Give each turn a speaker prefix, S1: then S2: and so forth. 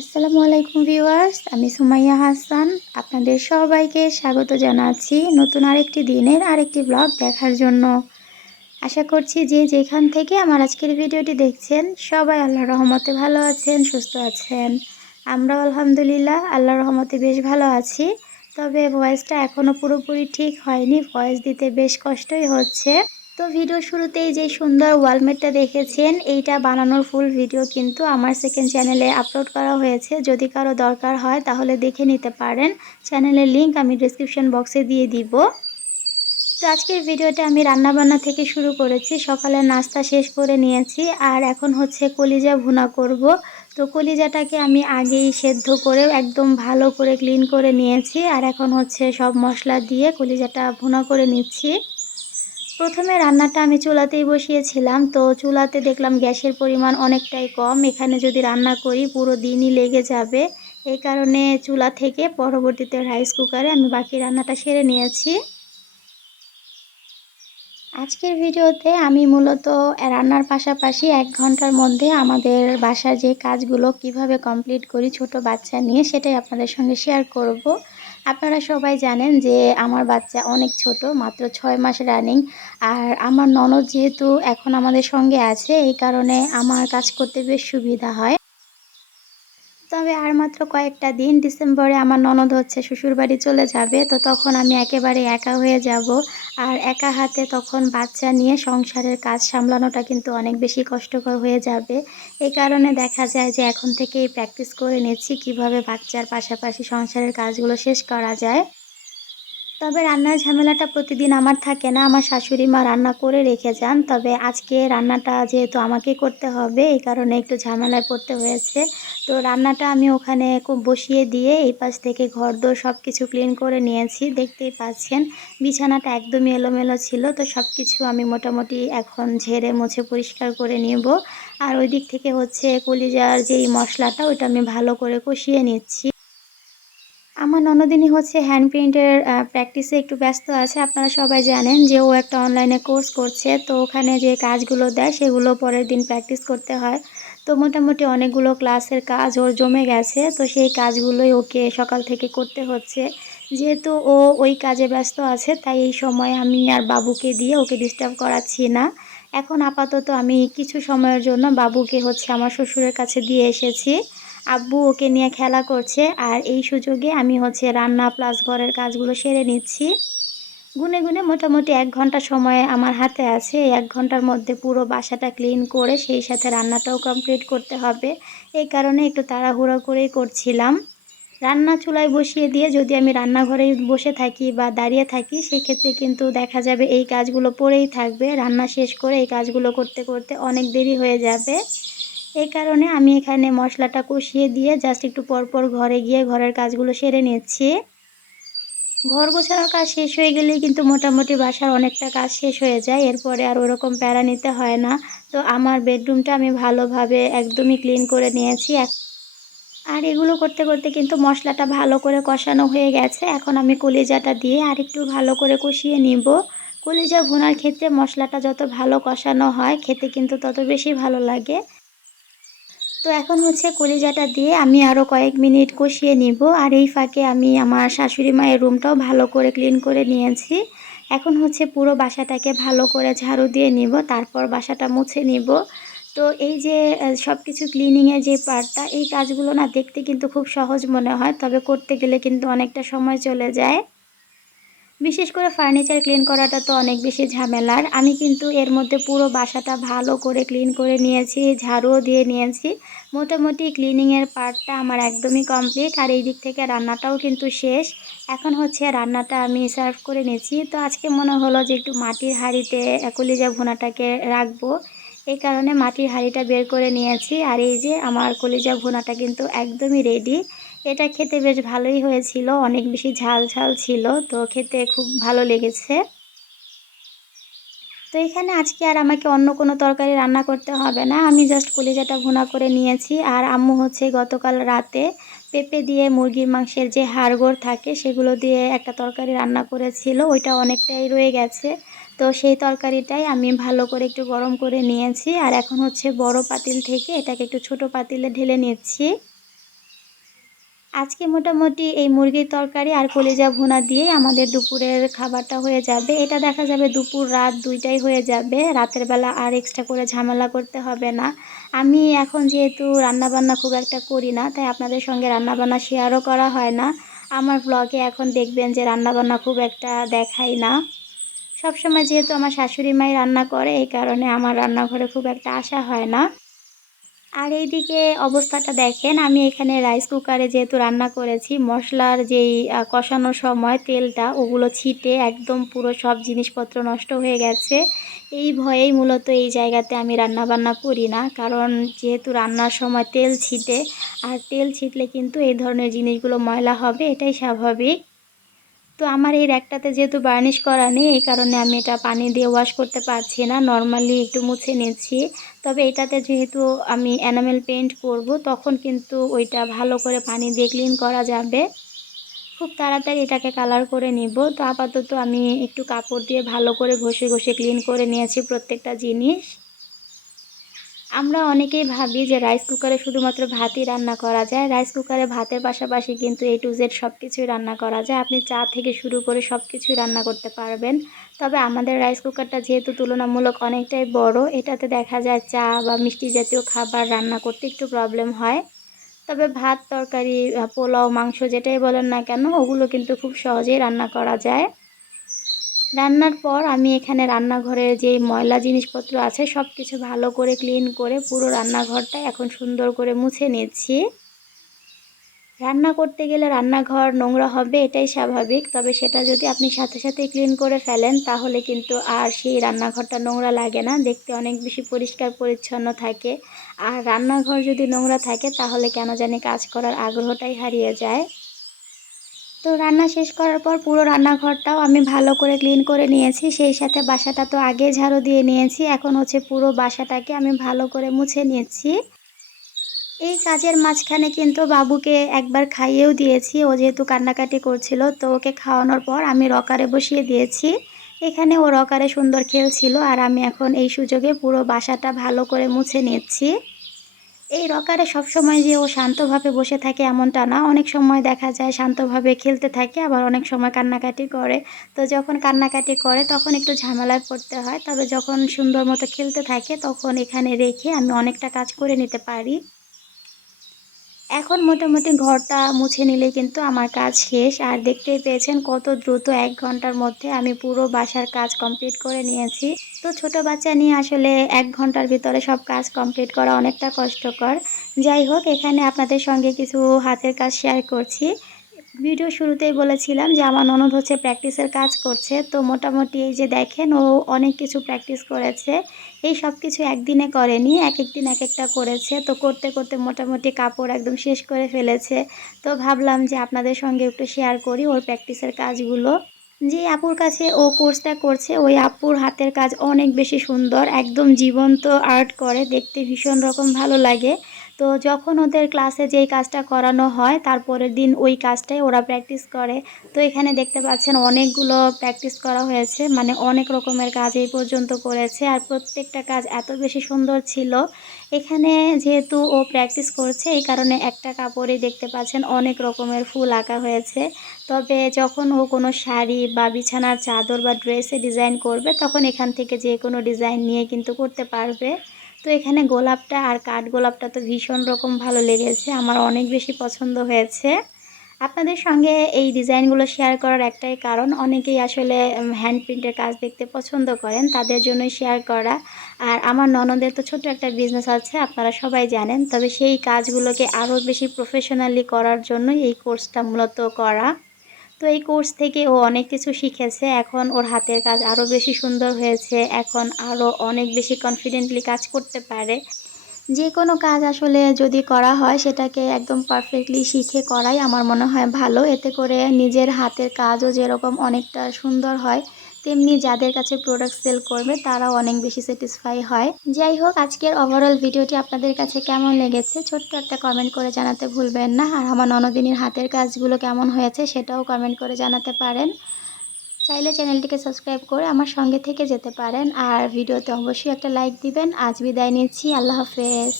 S1: আসসালামু আলাইকুম ভিউয়ার্স, আমি সুমাইয়া হাসান। আপনাদের সবাইকে স্বাগত জানাচ্ছি নতুন আরেকটি দিনের আরেকটি ব্লগ দেখার জন্য। আশা করছি যে যেখান থেকে আমার আজকের ভিডিওটি দেখছেন, সবাই আল্লাহ রহমতে ভালো আছেন, সুস্থ আছেন। আমরাও আলহামদুলিল্লাহ আল্লাহ রহমতে বেশ ভালো আছি। তবে ভয়েসটা এখনও পুরোপুরি ঠিক হয়নি ভয়েস দিতে বেশ কষ্টই হচ্ছে। তো ভিডিও শুরুতেই যে সুন্দর ওয়ালমেটটা দেখেছেন, এইটা বানানোর ফুল ভিডিও কিন্তু আমার সেকেন্ড চ্যানেলে আপলোড করা হয়েছে। যদি কারও দরকার হয় তাহলে দেখে নিতে পারেন। চ্যানেলের লিংক আমি ডিসক্রিপশন বক্সে দিয়ে দিব। তো আজকের ভিডিওটা আমি রান্নাবান্না থেকে শুরু করেছি। সকালে নাস্তা শেষ করে নিয়েছি। আর এখন হচ্ছে কলিজা ভুনা করব। তো কলিজাটাকে আমি আগেই সেদ্ধ করে একদম ভালো করে ক্লিন করে নিয়েছি। আর এখন হচ্ছে সব মশলা দিয়ে কলিজাটা ভুনা করে নিচ্ছি। প্রথমে রান্নাটা আমি চুলাতেই বসিয়েছিলাম। তো চুলাতে দেখলাম গ্যাসের পরিমাণ অনেকটাই কম। এখানে যদি রান্না করি, পুরো দিনই লেগে যাবে। এই কারণে চুলা থেকে পরবর্তীতে রাইস কুকারে আমি বাকি রান্নাটা সেরে নিয়েছি। আজকের ভিডিওতে আমি মূলত রান্নার পাশাপাশি এক ঘণ্টার মধ্যে আমাদের বাসার যে কাজগুলো কীভাবে কমপ্লিট করি ছোট বাচ্চা নিয়ে, সেটাই আপনাদের সঙ্গে শেয়ার করব। আপনারা সবাই জানেন যে আমার বাচ্চা অনেক ছোট, মাত্র ছয় মাস রানিং আর আমার ননদ যেহেতু এখন আমাদের সঙ্গে আছে, এই কারণে আমার কাজ করতে বেশ সুবিধা হয়। তবে আর মাত্র কয়েকটা দিন ডিসেম্বরে আমার ননদ হচ্ছে শ্বশুরবাড়ি চলে যাবে, তো তখন আমি একেবারে একা হয়ে যাব। আর একা হাতে তখন বাচ্চা নিয়ে সংসারের কাজ সামলানোটা কিন্তু অনেক বেশি কষ্টকর হয়ে যাবে। এই কারণে দেখা যায় যে এখন থেকেই প্র্যাকটিস করে নিচ্ছি কীভাবে বাচ্চার পাশাপাশি সংসারের কাজগুলো শেষ করা যায়। তবে রান্নার ঝামেলাটা প্রতিদিন আমার থাকে না, আমার শাশুড়ি মা রান্না করে রেখে যান। তবে আজকে রান্নাটা যেহেতু আমাকে করতে হবে, এই কারণে একটু ঝামেলায় পড়তে হয়েছে। তো রান্নাটা আমি ওখানে বসিয়ে দিয়ে এই পাশ থেকে ঘর দোর সব কিছু ক্লিন করে নিয়েছি, দেখতেই পাচ্ছেন। বিছানাটা একদমই এলোমেলো ছিল, তো সব কিছু আমি মোটামুটি এখন ঝেড়ে মুছে পরিষ্কার করে নেব। আর ওই দিক থেকে হচ্ছে কলিজার যেই মশলাটা, ওইটা আমি ভালো করে কষিয়ে নিচ্ছি। আমার ননদিনী হচ্ছে হ্যান্ড প্রিন্টের প্র্যাকটিসে একটু ব্যস্ত আছে, আপনারা সবাই জানেন যে ও একটা অনলাইনে কোর্স করছে, তো ওখানে যে কাজগুলো দেয় সেগুলো পরের দিন প্র্যাকটিস করতে হয়। তো মোটামুটি অনেকগুলো ক্লাসের কাজ ওর জমে গেছে, তো সেই কাজগুলোই ওকে সকাল থেকে করতে হচ্ছে। যেহেতু ও ওই কাজে ব্যস্ত আছে, তাই এই সময় আমি আর বাবুকে দিয়ে ওকে ডিস্টার্ব করাচ্ছি না। এখন আপাতত আমি কিছু সময়ের জন্য বাবুকে হচ্ছে আমার শ্বশুরের কাছে দিয়ে এসেছি। আব্বু ওকে নিয়ে খেলা করছে আর এই সুযোগে আমি হচ্ছে রান্না প্লাস ঘরের কাজগুলো সেরে নিচ্ছি। গুনে গুনে মোটামুটি এক ঘণ্টা সময় আমার হাতে আছে। এক ঘণ্টার মধ্যে পুরো বাসাটা ক্লিন করে সেই সাথে রান্নাটাও কমপ্লিট করতে হবে। এই কারণে একটু তাড়াহুড়ো করেই করছিলাম। রান্না চুলায় বসিয়ে দিয়ে যদি আমি রান্নাঘরে বসে থাকি বা দাঁড়িয়ে থাকি, সেক্ষেত্রে কিন্তু দেখা যাবে এই কাজগুলো পড়েই থাকবে। রান্না শেষ করে এই কাজগুলো করতে করতে অনেক দেরি হয়ে যাবে। এই কারণে আমি এখানে মশলাটা কষিয়ে দিয়ে জাস্ট একটু পরপর ঘরে গিয়ে ঘরের কাজগুলো সেরে নিচ্ছি। ঘর গোছানোর কাজ শেষ হয়ে গেলেই কিন্তু মোটামুটি বাসার অনেকটা কাজ শেষ হয়ে যায়। এরপরে আর ওরকম প্যারা নিতে হয় না। তো আমার বেডরুমটা আমি ভালোভাবে একদমই ক্লিন করে নিয়েছি। আর এগুলো করতে করতে কিন্তু মশলাটা ভালো করে কষানো হয়ে গেছে। এখন আমি কলিজাটা দিয়ে আর একটু ভালো করে কষিয়ে নিব। কলিজা ভুনার ক্ষেত্রে মশলাটা যত ভালো কষানো হয়, খেতে কিন্তু তত বেশি ভালো লাগে। তো এখন হচ্ছে কলিজাটা দিয়ে আমি আরও কয়েক মিনিট কষিয়ে নিব। আর এই ফাঁকে আমি আমার শাশুড়ি মায়ের রুমটাও ভালো করে ক্লিন করে নিয়েছি। এখন হচ্ছে পুরো বাসাটাকে ভালো করে ঝাড়ু দিয়ে নিব, তারপর বাসাটা মুছে নিব। তো এই যে সব কিছু ক্লিনিংয়ের যে পার্টটা, এই কাজগুলো না দেখতে কিন্তু খুব সহজ মনে হয়, তবে করতে গেলে কিন্তু অনেকটা সময় চলে যায়। বিশেষ করে ফার্নিচার ক্লিন করাটা তো অনেক বেশি ঝামেলার। আমি কিন্তু এর মধ্যে পুরো বাসাটা ভালো করে ক্লিন করে নিয়েছি, ঝাড়ুও দিয়ে নিয়েছি। মোটামুটি ক্লিনিংয়ের পার্টটা আমার একদমই কমপ্লিট আর এই দিক থেকে রান্নাটাও কিন্তু শেষ। এখন হচ্ছে রান্নাটা আমি সার্ভ করে নিয়েছি। তো আজকে মনে হলো যে একটু মাটির হাঁড়িতে কলিজা ভুনাটাকে রাখব। এই কারণে মাটির হাঁড়িটা বের করে নিয়েছি। আর এই যে আমার কলিজা ভুনাটা কিন্তু একদমই রেডি এটা খেতে বেশ ভালোই হয়েছিল, অনেক বেশি ঝাল ঝাল ছিল, তো খেতে খুব ভালো লেগেছে। তো এখানে আজকে আর আমাকে অন্য কোনো তরকারি রান্না করতে হবে না, আমি জাস্ট কলিজাটা ভুনা করে নিয়েছি। আর আম্মু হচ্ছে গতকাল রাতে পেঁপে দিয়ে মুরগির মাংসের যে হাড়গোড় থাকে, সেগুলো দিয়ে একটা তরকারি রান্না করেছিল, ওইটা অনেকটাই রয়ে গেছে। তো সেই তরকারিটাই আমি ভালো করে একটু গরম করে নিয়েছি, আর এখন হচ্ছে বড় পাতিল থেকে এটাকে একটু ছোট পাতিলে ঢেলে নিচ্ছি। আজকে মোটামুটি এই মুরগির তরকারি আর কলিজা ভুনা দিয়েই আমাদের দুপুরের খাবারটা হয়ে যাবে। এটা দেখা যাবে দুপুর রাত দুইটাই হয়ে যাবে। রাতের বেলা আর এক্সট্রা করে ঝামেলা করতে হবে না। আমি এখন যেহেতু রান্নাবান্না খুব একটা করি না, তাই আপনাদের সঙ্গে রান্নাবান্না শেয়ারও করা হয় না। আমার ব্লগে এখন দেখবেন যে রান্নাবান্না খুব একটা দেখাই না। সবসময় যেহেতু আমার শাশুড়ি মাই রান্না করে, এই কারণে আমার রান্নাঘরে খুব একটা আসা হয় না। আর এইদিকে অবস্থাটা দেখেন, আমি এখানে রাইস কুকারে যেহেতু রান্না করেছি, মশলার যেই কষানোর সময় তেলটা, ওগুলো ছিটে একদম পুরো সব জিনিসপত্র নষ্ট হয়ে গেছে। এই ভয়েই মূলত এই জায়গাতে আমি রান্না বান্না করি না, কারণ যেহেতু রান্নার সময় তেল ছিটে, আর তেল ছিটলে কিন্তু এই ধরনের জিনিসগুলো ময়লা হবে, এটাই স্বাভাবিক। তো আমার এই র্যাকটাতে যেহেতু বার্নিশ করা নেই, এই কারণে আমি এটা পানি দিয়ে ওয়াশ করতে পারছি না। নর্মালি একটু মুছে নিচ্ছি তবে এটাতে যেহেতু আমি অ্যানামেল পেন্ট করব, তখন কিন্তু ওইটা ভালো করে পানি দিয়ে ক্লিন করা যাবে। খুব তাড়াতাড়ি এটাকে কালার করে নিব। তো আপাতত আমি একটু কাপড় দিয়ে ভালো করে ঘষে ঘষে ক্লিন করে নিয়েছি প্রত্যেকটা জিনিস। আমরা অনেকেই ভাবি যে রাইস কুকারে শুধুমাত্র ভাতই রান্না করা যায়। রাইস কুকারে ভাতের পাশাপাশি কিন্তু এ টু জেড সব কিছুই রান্না করা যায়। আপনি চা থেকে শুরু করে সব কিছুই রান্না করতে পারবেন। তবে আমাদের রাইস কুকারটা যেহেতু তুলনামূলক অনেকটাই বড়, এটাতে দেখা যায় চা বা মিষ্টি জাতীয় খাবার রান্না করতে একটু প্রবলেম হয়। তবে ভাত, তরকারি পোলাও, মাংস যেটাই বলেন না কেন, ওগুলো কিন্তু খুব সহজেই রান্না করা যায়। রান্নার পর আমি এখানে রান্নাঘরে যে ময়লা জিনিসপত্র আছে সব কিছু ভালো করে ক্লিন করে পুরো রান্নাঘরটা এখন সুন্দর করে মুছে নিচ্ছি রান্না করতে গেলে রান্নাঘর নোংরা হবে, এটাই স্বাভাবিক। তবে সেটা যদি আপনি সাথে সাথে ক্লিন করে ফেলেন, তাহলে কিন্তু আর সেই রান্নাঘরটা নোংরা লাগে না, দেখতে অনেক বেশি পরিষ্কার পরিচ্ছন্ন থাকে। আর রান্নাঘর যদি নোংরা থাকে, তাহলে কেন জানি কাজ করার আগ্রহটাই হারিয়ে যায়। তো রান্না শেষ করার পর পুরো রান্নাঘরটাও আমি ভালো করে ক্লিন করে নিয়েছি। সেই সাথে বাসাটা তো আগে ঝাড়ু দিয়ে নিয়েছি। এখন হচ্ছে পুরো বাসাটাকে আমি ভালো করে মুছে নিয়েছি। এই কাজের মাঝখানে কিন্তু বাবুকে একবার খাইয়েও দিয়েছি। ও যেহেতু কান্নাকাটি করছিল, তো ওকে খাওয়ানোর পর আমি রকারে বসিয়ে দিয়েছি। এখানে ও রকারে সুন্দর খেলছিল আর আমি এখন এই সুযোগে পুরো বাসাটা ভালো করে মুছে নিচ্ছি এই রকারে সবসময় যে ও শান্তভাবে বসে থাকে এমনটা না। অনেক সময় দেখা যায় শান্তভাবে খেলতে থাকে, আবার অনেক সময় কান্নাকাটি করে। তো যখন কান্নাকাটি করে, তখন একটু ঝামেলায় পড়তে হয়। তবে যখন সুন্দর মতো খেলতে থাকে, তখন এখানে রেখে আমি অনেকটা কাজ করে নিতে পারি। এখন মোটামুটি ঘরটা মুছে নিলে কিন্তু আমার কাজ শেষ। আর দেখতেই পেয়েছেন কত দ্রুত এক ঘণ্টার মধ্যে আমি পুরো বাসার কাজ কমপ্লিট করে নিয়েছি। তো ছোট বাচ্চা নিয়ে আসলে এক ঘণ্টার ভিতরে সব কাজ কমপ্লিট করা অনেকটা কষ্টকর। যাই হোক, এখানে আপনাদের সঙ্গে কিছু হাতের কাজ শেয়ার করছি। ভিডিও শুরুতেই বলেছিলাম যে আমার ননদ হচ্ছে প্র্যাকটিসের কাজ করছে। তো মোটামুটি এই যে দেখেন, ও অনেক কিছু প্র্যাকটিস করেছে। এই সব কিছু একদিনে করেনি এক এক দিন এক একটা করেছে। তো করতে করতে মোটামুটি কাপড় একদম শেষ করে ফেলেছে। তো ভাবলাম যে আপনাদের সঙ্গে একটু শেয়ার করি ওর প্র্যাকটিসের কাজগুলো। যে আপুর কাছে ও কোর্সটা করছে, ওই আপুর হাতের কাজ অনেক বেশি সুন্দর। একদম জীবন্ত আর্ট করে, দেখতে ভীষণ রকম ভালো লাগে। তো যখন ওদের ক্লাসে যেই কাজটা করানো হয়, তারপরের দিন ওই কাজটাই ওরা প্র্যাকটিস করে। তো এখানে দেখতে পাচ্ছেন অনেকগুলো প্র্যাকটিস করা হয়েছে মানে অনেক রকমের কাজ এই পর্যন্ত করেছে আর প্রত্যেকটা কাজ এত বেশি সুন্দর ছিল। এখানে যেহেতু ও প্র্যাকটিস করছে, এই কারণে একটা কাপড়ে দেখতে পাচ্ছেন অনেক রকমের ফুল আঁকা হয়েছে। তবে যখন ও কোনো শাড়ি বা বিছানার চাদর বা ড্রেসে ডিজাইন করবে, তখন এখান থেকে যে কোনো ডিজাইন নিয়ে কিন্তু করতে পারবে। তো এখানে গোলাপটা আর কাঠ গোলাপটা তো ভীষণ রকম ভালো লেগেছে, আমার অনেক বেশি পছন্দ হয়েছে। আপনাদের সঙ্গে এই ডিজাইনগুলো শেয়ার করার একটাই কারণ, অনেকেই আসলে হ্যান্ড প্রিন্টের কাজ দেখতে পছন্দ করেন, তাদের জন্যই শেয়ার করা। আর আমার ননদের তো ছোট একটা বিজনেস আছে, আপনারা সবাই জানেন, তবে সেই কাজগুলোকে আরও বেশি প্রফেশনালি করার জন্য এই কোর্সটা মূলত করা। তো এই কোর্স থেকে ও অনেক কিছু শিখেছে। এখন ওর হাতের কাজ আরও বেশি সুন্দর হয়েছে। এখন আরও অনেক বেশি কনফিডেন্টলি কাজ করতে পারে। যে কোনো কাজ আসলে যদি করা হয়, সেটাকে একদম পারফেক্টলি শিখে করাই আমার মনে হয় ভালো। এতে করে নিজের হাতের কাজও যেরকম অনেকটা সুন্দর হয় তেমনি যাদের কাছে প্রোডাক্ট সেল করবে, তারাও অনেক বেশি স্যাটিসফাই হয়। যাই হোক, আজকের ওভারঅল ভিডিওটি আপনাদের কাছে কেমন লেগেছে, ছোট্ট একটা কমেন্ট করে জানাতে ভুলবেন না। আর আমার ননদিনীর হাতের কাজগুলো কেমন হয়েছে, সেটাও কমেন্ট করে জানাতে পারেন। চাইলে চ্যানেলটিকে সাবস্ক্রাইব করে আমার সঙ্গে থেকে যেতে পারেন। আর ভিডিওতে অবশ্যই একটা লাইক দিবেন। আজ বিদায় নিচ্ছি। আল্লাহ হাফেজ।